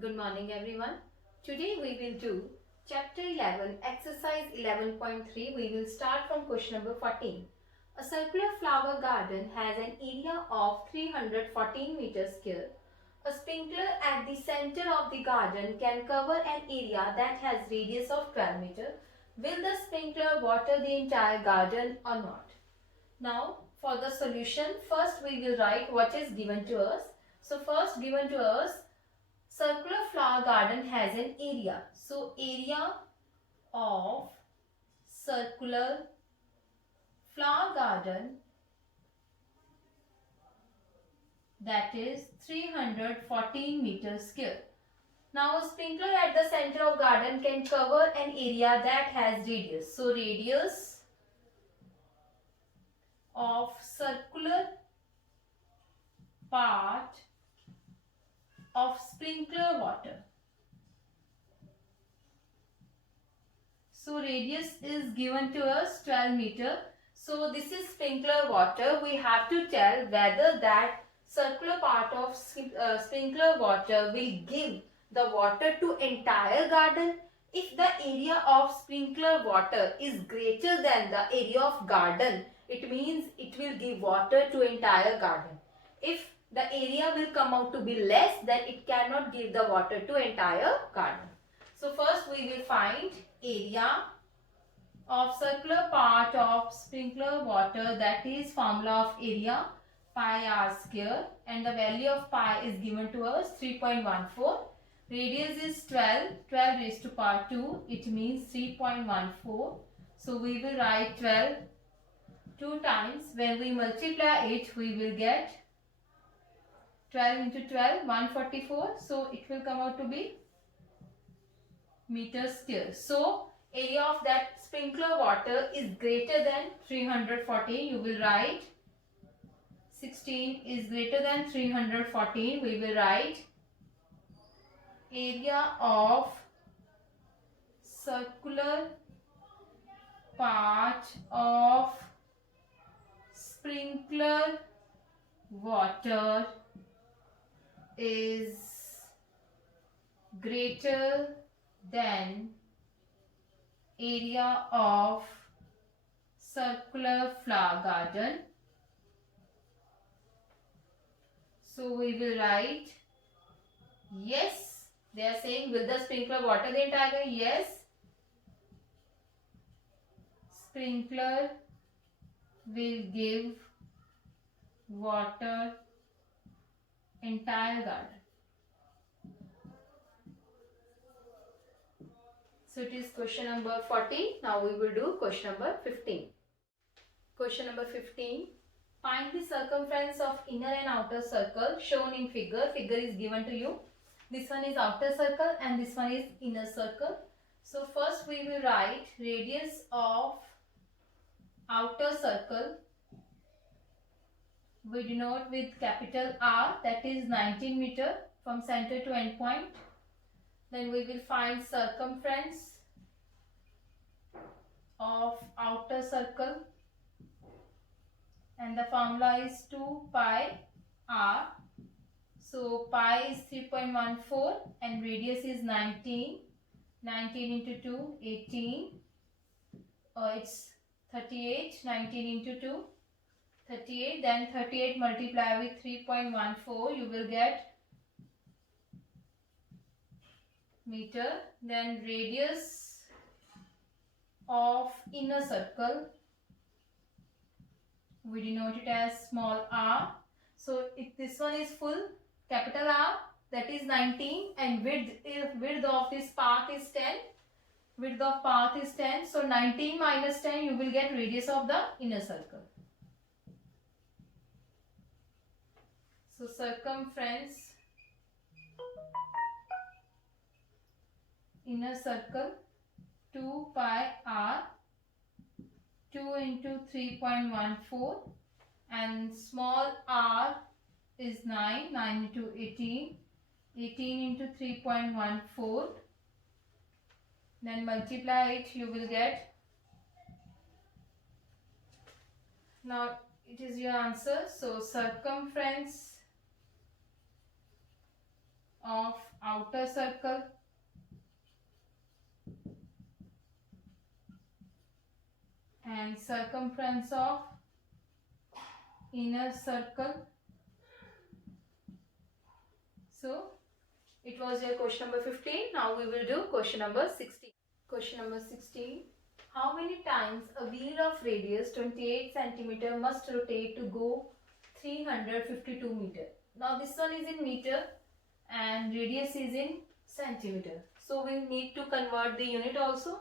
Good morning everyone. Today we will do chapter 11 exercise 11.3. We will start from question number 14. A circular flower garden has an area of 314 meters square. A sprinkler at the center of the garden can cover an area that has radius of 12 meters. Will the sprinkler water the entire garden or not? Now for the solution, first we will write what is given to us. So first given to us, circular flower garden has an area. So area of circular flower garden, that is 314 meters square. Now a sprinkler at the center of garden can cover an area that has radius. So radius of circular part of sprinkler water. So radius is given to us 12 meter. So this is sprinkler water. We have to tell whether that circular part of sprinkler water will give the water to entire garden. If the area of sprinkler water is greater than the area of garden, it means it will give water to entire garden. If the area will come out to be less, then it cannot give the water to entire garden. So first we will find area of circular part of sprinkler water, that is formula of area pi r square, and the value of pi is given to us 3.14. Radius is 12 raised to power 2, it means 3.14. So we will write 12 two times. When we multiply it, we will get 12 into 12, 144. So it will come out to be meters square. So area of that sprinkler water is greater than 314. You will write 16 is greater than 314. We will write area of circular part of sprinkler water is greater than area of circular flower garden. So we will write yes. They are saying, will the sprinkler water the entire garden? Yes. Sprinkler will give water entire garden. So it is question number 14. Now we will do question number 15. Question number 15. Find the circumference of inner and outer circle shown in figure. Figure is given to you. This one is outer circle and this one is inner circle. So first we will write radius of outer circle. We denote with capital R, that is 19 meter from center to end point. Then we will find circumference of outer circle, and the formula is 2 pi r. So pi is 3.14 and radius is 19. 19 into 2, 18. It's 38. 19 into 2, 38. Then 38 multiply with 3.14. You will get meter. Then radius of inner circle, we denote it as small r. So if this one is full, capital R, that is 19, and width of this path is 10. Width of path is 10. So 19 minus 10, you will get radius of the inner circle. So circumference inner circle 2 pi r, 2 into 3.14, and small r is 9. 9 into 18. 18 into 3.14. Then multiply it, you will get. Now it is your answer. So circumference of outer outer circle and circumference of inner circle. So it was your question number 15. Now we will do question number 16. Question number 16. How many times a wheel of radius 28 centimeter must rotate to go 352 meter? Now this one is in meter and radius is in centimeter. So we need to convert the unit also.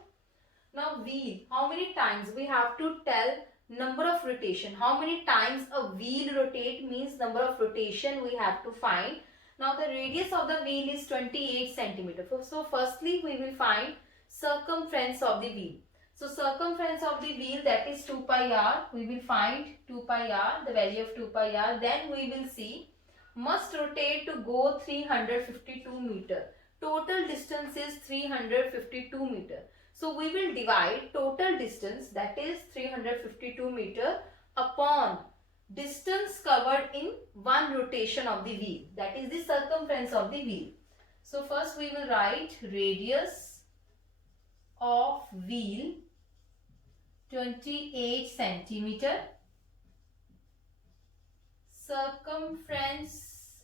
Now wheel, how many times we have to tell number of rotation. How many times a wheel rotate means number of rotation we have to find. Now the radius of the wheel is 28 centimeter. So firstly we will find circumference of the wheel. So circumference of the wheel, that is 2 pi r. We will find 2 pi r, the value of 2 pi r. Then we will see must rotate to go 352 meter. Total distance is 352 meter. So we will divide total distance, that is 352 meter, upon distance covered in one rotation of the wheel, that is the circumference of the wheel. So first we will write radius of wheel 28 centimeter, circumference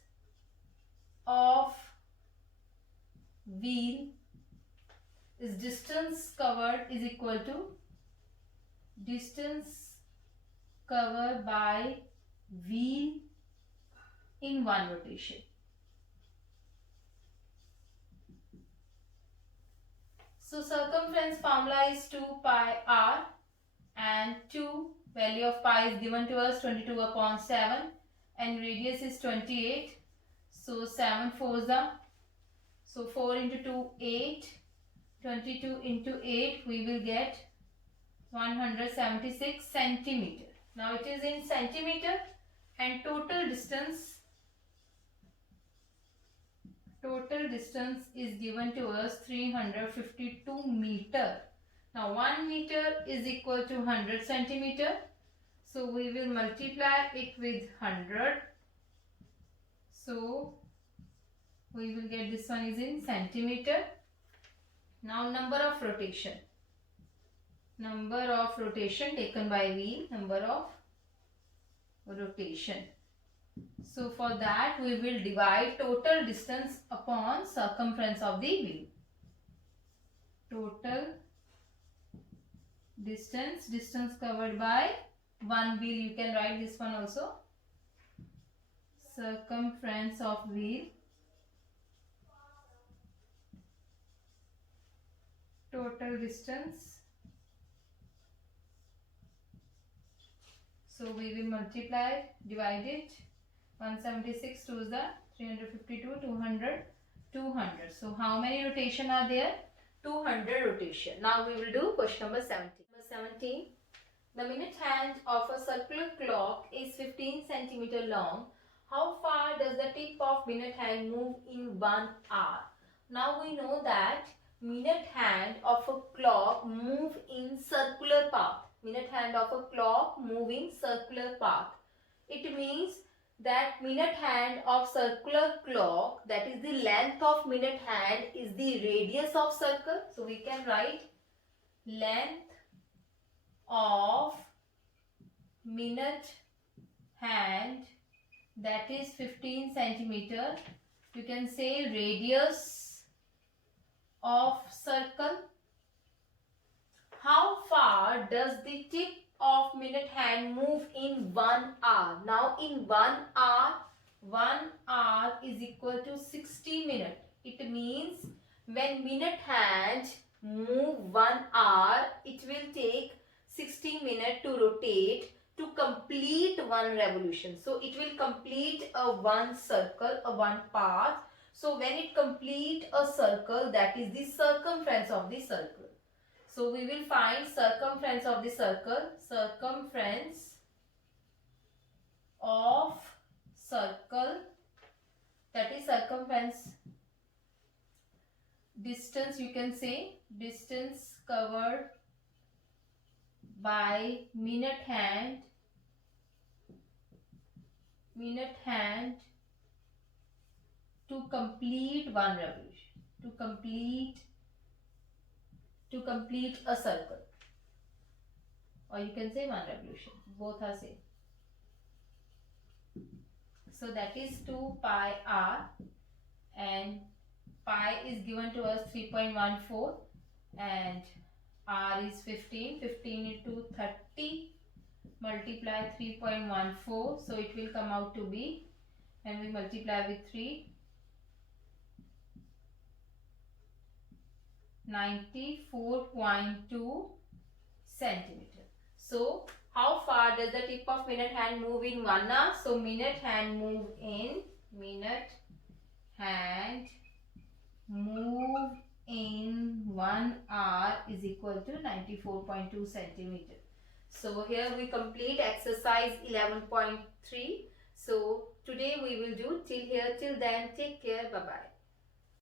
of wheel is distance covered is equal to distance covered by wheel in one rotation. So circumference formula is 2 pi r and 2 value of pi is given to us 22 upon 7 and radius is 28. So 7 4s are, so 4 into 2 8, 22 into 8 we will get 176 centimeter. Now it is in centimeter and total distance is given to us 352 meter. Now 1 meter is equal to 100 centimeter. So we will multiply it with 100. So we will get this one is in centimeter. Now number of rotation. Number of rotation taken by wheel. Number of rotation. So for that we will divide total distance upon circumference of the wheel. Total distance covered by one wheel. You can write this one also. Circumference of wheel. Total distance. So we will multiply, divide it. 176 to the 352, 200, 200. So how many rotation are there? 200 rotation. Now we will do question number 17. Number 17. The minute hand of a circular clock is 15 centimeter long. How far does the tip of minute hand move in 1 hour? Now we know that minute hand of a clock move in circular path. Minute hand of a clock move in circular path. It means that minute hand of circular clock, that is the length of minute hand, is the radius of circle. So we can write length of minute hand, that is 15 centimeter. You can say radius of circle. How far does the tip of minute hand move in 1 hour? Now in 1 hour is equal to 60 minutes. It means when minute hand move 1 hour, it will take 60 minutes to rotate to complete one revolution. So it will complete a one circle, a one path. So when it complete a circle, that is the circumference of the circle. So we will find circumference of the circle. Circumference of circle, that is circumference. Distance, you can say distance covered by minute hand to to complete one revolution, to complete a circle, or you can say one revolution, both are same. So that is 2 pi r, and pi is given to us 3.14 and r is 15. 15 into 30 multiply 3.14, so it will come out to be, and we multiply with 3, 94.2 centimeter. So how far does the tip of minute hand move in 1 hour? So minute hand move in 1 hour is equal to 94.2 centimeter. So here we complete exercise 11.3. So today we will do till here. Till then, take care. Bye bye.